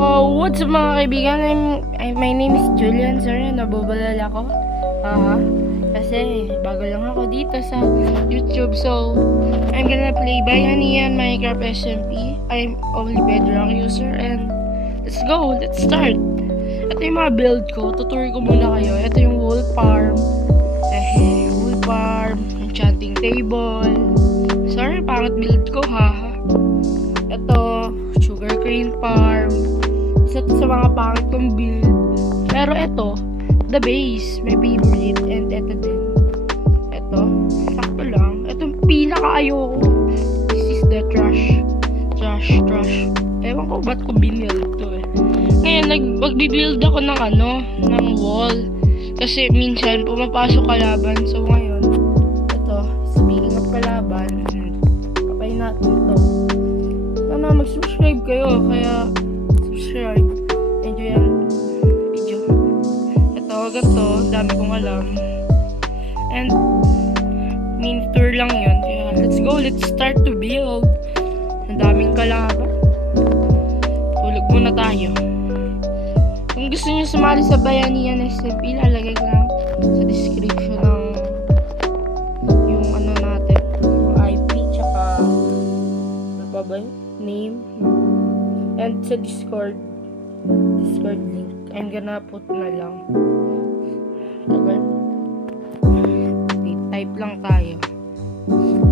Oh, what's up mga kaibigan? My name is Julian. Sorry, nabubalala ko. Kasi bago lang ako dito sa YouTube. So, I'm gonna play Bayanihan Minecraft SMP. I'm only Bedrock user and let's go! Let's start! Ito yung mga build ko. Tutur ko muna kayo. Ito yung wool farm. Wool farm. Enchanting table. Sorry, pangit build ko Ito, sugarcane farm. Isa to sa mga pangit kong build. Pero ito, the base, my favorite. And ito din. Ito, sakto lang. Ito yung pinaka-ayoko. This is the trash. Ewan ko ba't ko binild to Ngayon, magbibuild ako ng wall. Kasi minsan, pumapasok kalaban. So, ngayon, ito, speaking of kalaban, papayin natin ito. Sana mag-subscribe kayo. Kaya, subscribe. Enjoy ang video. Ito, ganito. Dami kong alam. And, mini tour lang yun. Kaya, let's go. Let's start to build. Ang daming kalaban. Tulog muna tayo. Kung gusto nyo sumali sa Bayanihan SMP, lalagay ko lang sa description ng yung natin. Yung IP, tsaka name. And sa Discord link. I'm gonna put na lang. Tagal. Okay, type lang tayo.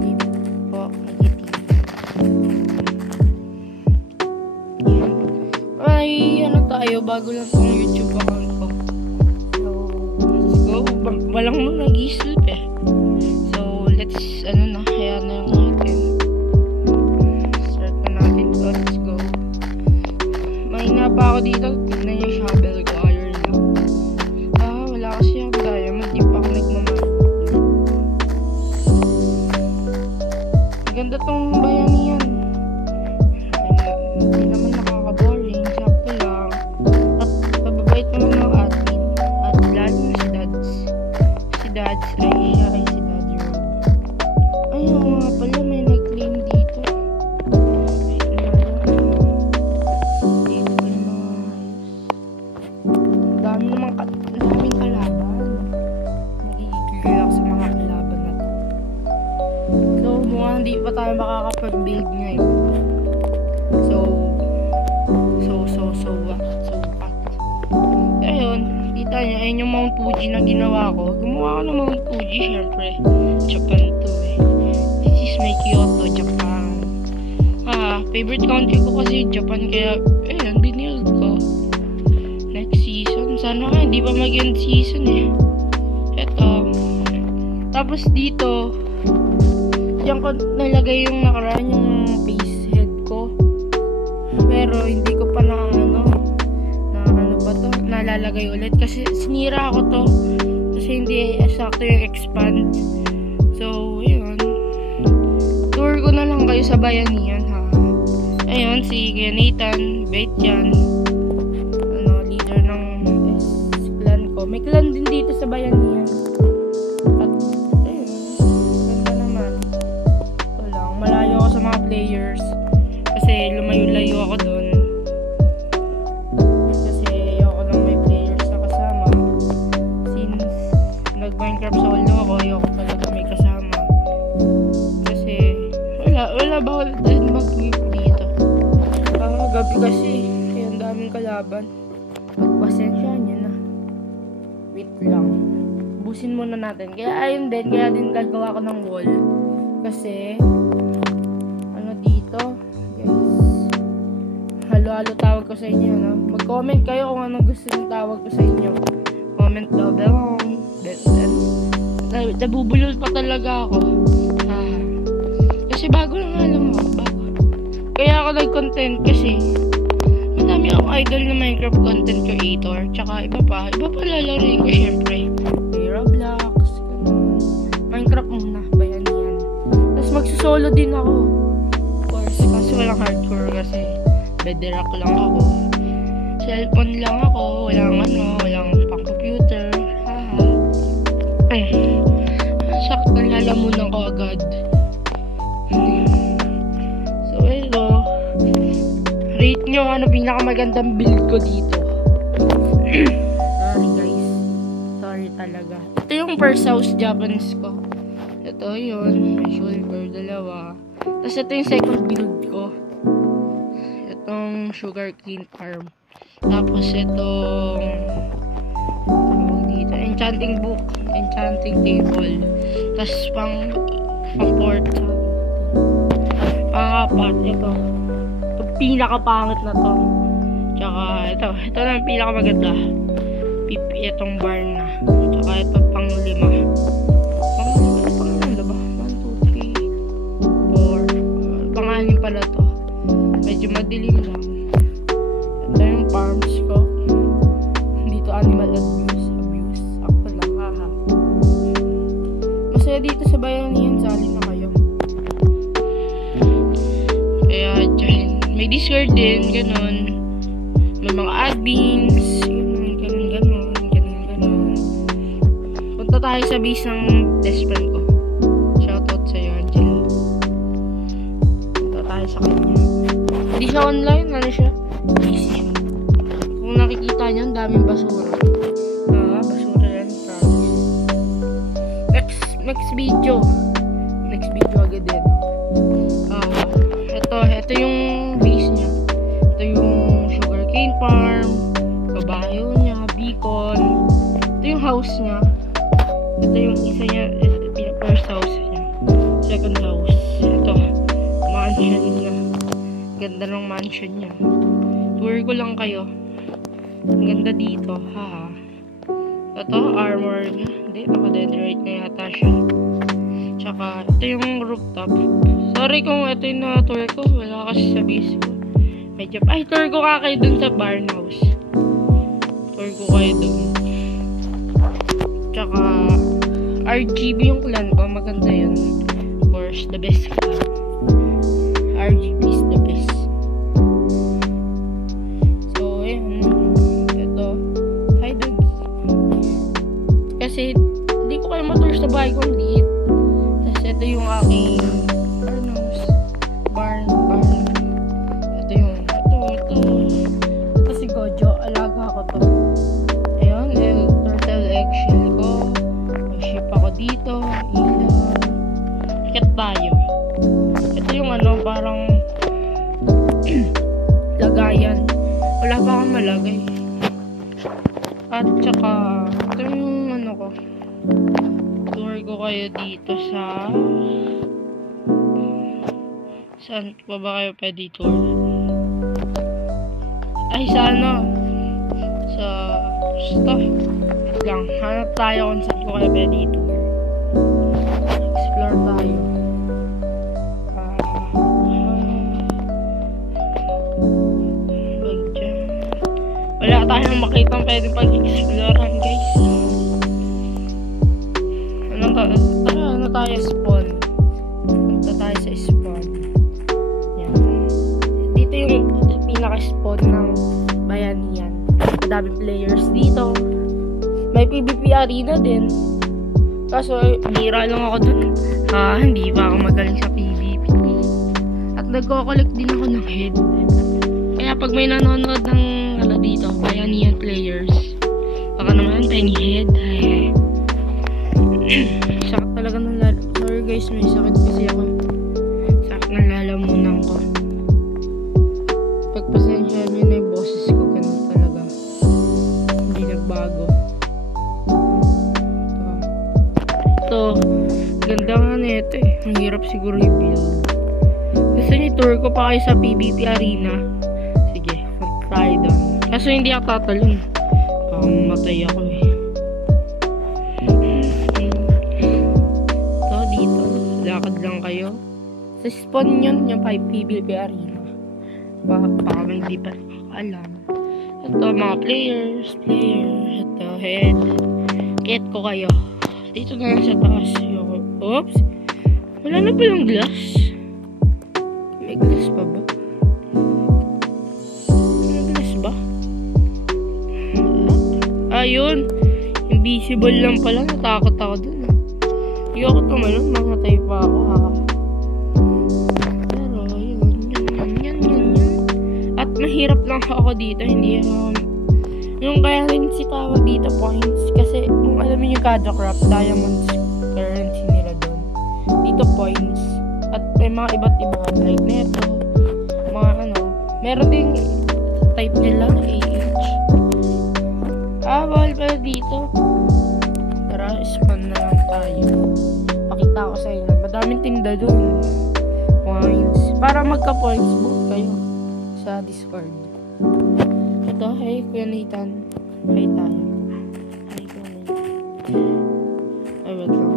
Dito po, ay, tayo, bago lang tong YouTube account ko. So, let's go. Walang mo nag-i-sleep So, let's, kaya na lang natin. Start na natin to. Let's go. Mahina pa ako dito. Tignan niya shovel ko. Iron lang. Wala kasi ako diamond. Di pa ako nagmamahal. Maganda tong Bayanihan. Hindi naman nakaka-boring. Sakto lang. At mababait naman ng admin. At lalo na si Dads. Si Dads ay siya ay si Dads Road. Ayun nga pala, may nag-claim dito. Daming kalaban. Nagigigil ako sa mga kalaban na to. So, mukhang hindi pa tayo makakapag-build ngayon. Ayun, kita nyo, ayun yung Mount Fuji na ginawa ko. Gumawa ko ng Mount Fuji, syempre. Japan to This is my Kyoto, Japan. Favorite country ko kasi Japan, kaya, ayun, binild ko. Next season, sana nga, hindi pa mag-end season Eto. Tapos dito, diyan ko nalagay yung nakaraan yung face head ko. Pero hindi ko pa nalalagay ulit kasi sinira ako to. Kasi hindi sakto yung expand. So, yun. Tour ko na lang kayo sa Bayanihan Ayun, si Nathan, bait yan. Leader ng clan ko. May clan din dito sa Bayanihan. At, ayun. Ganda naman. Ito lang. Malayo ako sa mga players. Kasi lumayo-layo ako doon. Kasi ayoko lang may players na kasama. Since nag-Minecraft solo ako, ayoko talaga may kasama. Kasi wala bawal din mag-game dito. Gabi kasi, kaya ang daming kalaban. Pagpasensya nyo na. Wait lang. Busin muna natin. Kaya din gagawa ko ng wall. Kasi, dito, guys. Halo-halo tawag ko sa inyo, Mag-comment kayo kung anong gusto nyo tawag ko sa inyo. Comment down below. Nabubulol pa talaga ako. Kasi bago lang alam mo. Kaya ako nag-content kasi madami akong idol na Minecraft content creator. Tsaka iba pa lalaroin ko syempre. May Roblox, Minecraft muna, Bayanihan. Tapos magsusolo din ako. Of course, kasi walang hardcore kasi bedrock lang ako. Cellphone lang ako, walang pang-computer. Sakto lalamunan ko agad. So, rate yung ano, pinakamagandang build ko dito. Sorry guys. Sorry talaga. Ito yung first house Japanese ko. Ito yun. May shoulder, dalawa. Tapos ito yung second build ko. Itong sugarcane farm. Tapos itong dito, enchanting book, enchanting table. Tapos pang fourth. Pang-apat, ito. Ito pinakapangit na to. Tsaka ito na yung pinakamaganda. Itong barn na. Tsaka ito pang-lima. Pang-lima ba? 1, 2, 3, 4. Pang-anim pala to. Medyo madilim lang. Ito yung farms ko. Dito animal abuse. Ako lang, haha. Masaya dito sa bayanihan, sali na kayo. Kaya dyan, may Discord din, ganun. May mga admins, ganun. Punta tayo sa base ng best friend ko. Shoutout sa'yo, Angela. Punta tayo sa kanya. Hindi siya online, ano siya? Busy. Kung nakikita niyo, ang daming basura. Basura yan, promise. Next video agad din. Ito yung base niya. Ito yung sugarcane farm, kabayo niya, beacon. Ito yung house niya. Ito yung isa niya, first house niya. Second house. Ito, mansion niya. Ganda ng mansion niya. Tour ko lang kayo. Ang ganda dito, haha. Ito, armor niya. Hindi, naka-dendrite na yata siya. Tsaka, ito yung rooftop. Sorry kung ito yung na-tour ko. Wala kasi sa base ko. Medyo, tour ko kayo dun sa barn house. Tour ko kayo dun. Tsaka, RGB yung clan ko. Maganda yun. Of course, the best clan. RGB is the best. So, ayun. Ito. Hi, dude. Kasi, hindi ko kayo matour sa bahay kong liit. Tapos, ito yung aking barn. Ito si Gojo. Alaga ko to. Ayun, turtle eggshell ko. May ship ako dito. Ilaw. Ikat tayo. Ito yung ano, parang lagayan. Wala pa akong malagay. At saka, ito yung ano ko. Tour ko kayo dito sa... Saan pa ba kayo pwede tour? Ay, sa ano? Sa... Wait lang. Hanap tayo kung saan ko kayo pwede tour. Explore tayo. Wala tayong makita pwede pag-explorean, guys. Ano tayo spawn? Punta tayo sa spawn. Yan. Dito yung pinaka-spawn ng bayanihan. Madaming players dito. May PvP arena din. Kaso, bira lang ako dun. Hindi pa ako magaling sa PvP. At nagko-collect din ako ng head. Kaya pag may nanonood ng dito, bayanihan players, baka naman penny head. Sakit talaga ng lalamunan. Sorry guys, may sakit kasi ako. Sakit ng lalamunan ko. Pagpasensya nyo na yung boses ko, ganun talaga. Hindi nagbago. Ito, ganda nga na ito eh. Ang hirap siguro i-build. Gusto nyo tour ko pa kayo sa PvP arena. Sige, mag-try doon. Kaso hindi ako tatalon. Matay ako eh. So, dito. Lakad lang kayo. Sa spawn yun, yung 5 PvP arena. Baka may di pa alam. Ito, mga players. Ito, head. Get ko kayo. Dito na lang sa taas. Oops. Wala na pa yung glass. May glass pa ba? Ayun, invisible lang pala, natakot ako dun. Ayoko tumalon, mamatay pa ako ha. Pero ayun, yan. At mahirap lang ako dito, hindi yung kaya rin si tawag dito points. Kasi kung alam niyo yung Gadocraft, diamonds currency nila doon. Dito points. At may mga iba't iba like neto. Mga meron ding type nila na AH. Bawal pala dito. Tara, spawn na lang tayo. Pakita ko sa inyo. Madaming tinda doon. Points. Para magka-points, book kayo sa Discord. Ito, hey, Kuya Nathan. Hey tayo. Hey, Kuya Nathan. Ay, wait lang.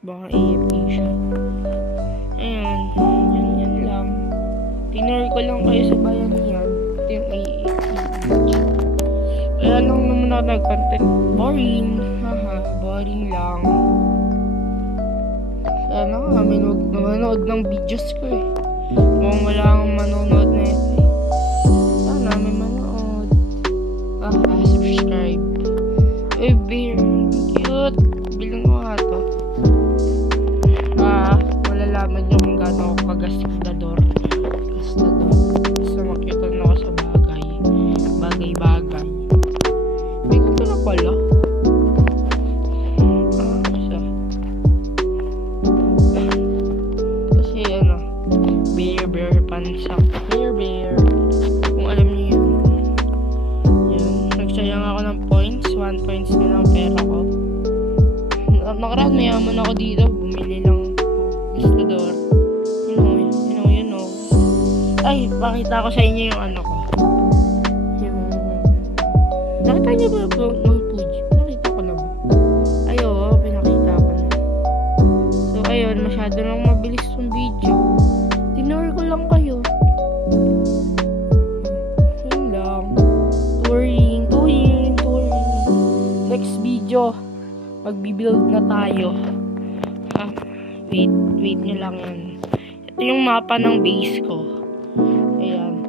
Baka AFK siya. Ayan. Yan lang. Tinur ko lang kayo sa bayan niyan. Ito yung AFK. Kaya lang naman ako nag-content. Boring. Haha, boring lang. Sana nga, manonood ng videos ko eh. Mukhang wala akong manonood na ito eh. Sana may manood. Subscribe. Uy, beer. Cute. Bilang mo nga to. Malalaman nyo kung gaano ako kagastador. Basta makitan ako sa bagay. Bagay-bagay. May ganda na pala. Bear pansak. Bear. Kung alam niyo yun. Yan. Nagsayang ako ng points. 1 points na lang pera ko. Nakaraan mayaman ako dito. Bumili lang gastador. You know. Ay, pakita ko sa inyo yung ano ko. Yung... Nakita niyo ba po ng 2G? Nakita ko na ba? Ay, oo. Pinakita ko na. So, ayun. Masyado lang mabilis yung video. Tinur ko lang kayo. Yun lang. Touring. Next video, magbibuild na tayo. Wait nyo lang yan. Ito yung mapa ng base ko. Ayan.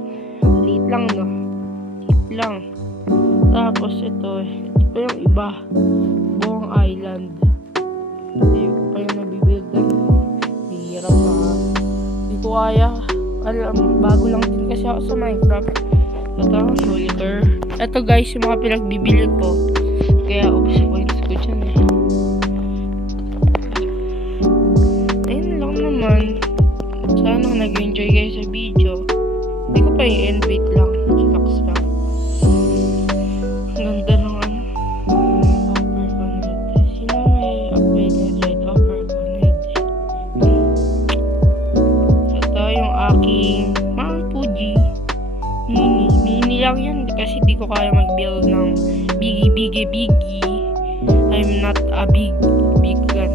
Liit lang, no? Liit lang. Tapos ito yung iba. Buong island. Hindi pa yung nabibuild na. Hirap na. Hindi ko kaya. Bago lang din kasi ako sa Minecraft. Ito, solitaire. Ito guys, yung mga pinagbibili ko. Kaya ubos points ko dyan eh. Ayun lang naman. Sana nag-enjoy kayo sa video. Hindi ko pa i-end, wait lang. Chillax lang. Ang ganda ng upper connect. Sino may upgraded right upper connect? Ito yung aking Mount Fuji. Mini lang yan. Kasi di ko kaya mag-build ng biggie. I'm not a big gun.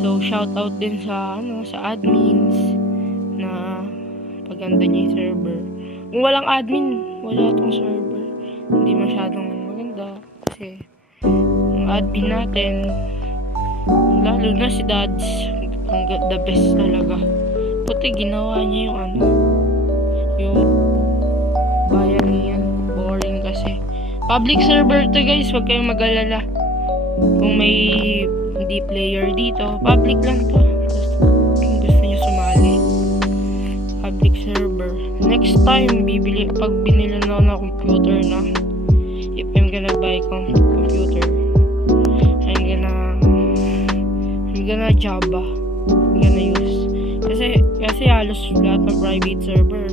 So shout out din sa admins na paganda niya yung server. Kung walang admin, wala tong server. Hindi masyadong maganda kasi yung admin natin, lalo na si Dads, the best talaga. Puti ginawa niya yung bayan niyan. Boring kasi. Public server to guys, wag kayong mag-alala. Kung may hindi player dito, public lang to. Kung gusto nyo sumali, public server. Next time, pag binili na ako ng computer na, if I'm gonna buy computer, I'm gonna Java. I'm gonna use. Kasi halos lahat ng private server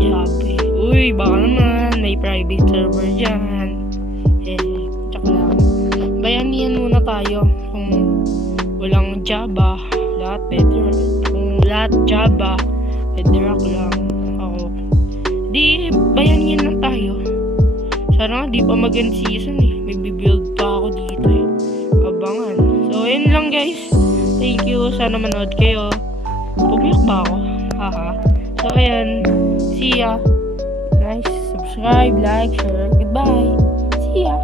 Java. Uy, baka naman may private server dyan. Tsaka lang. Bayanihan muna tayo. Kung walang Java, lahat better. Kung lahat Java, better ako lang. Di, bayanihan lang tayo. Sana nga, di pa mag-end season eh. May bibuild pa ako dito eh. Abangan. So, yun lang guys. Thank you. Sana manood kayo. Pumiyak ba ako? Haha. So, ayan. See ya. Nice. Subscribe, like, share. Goodbye. See ya.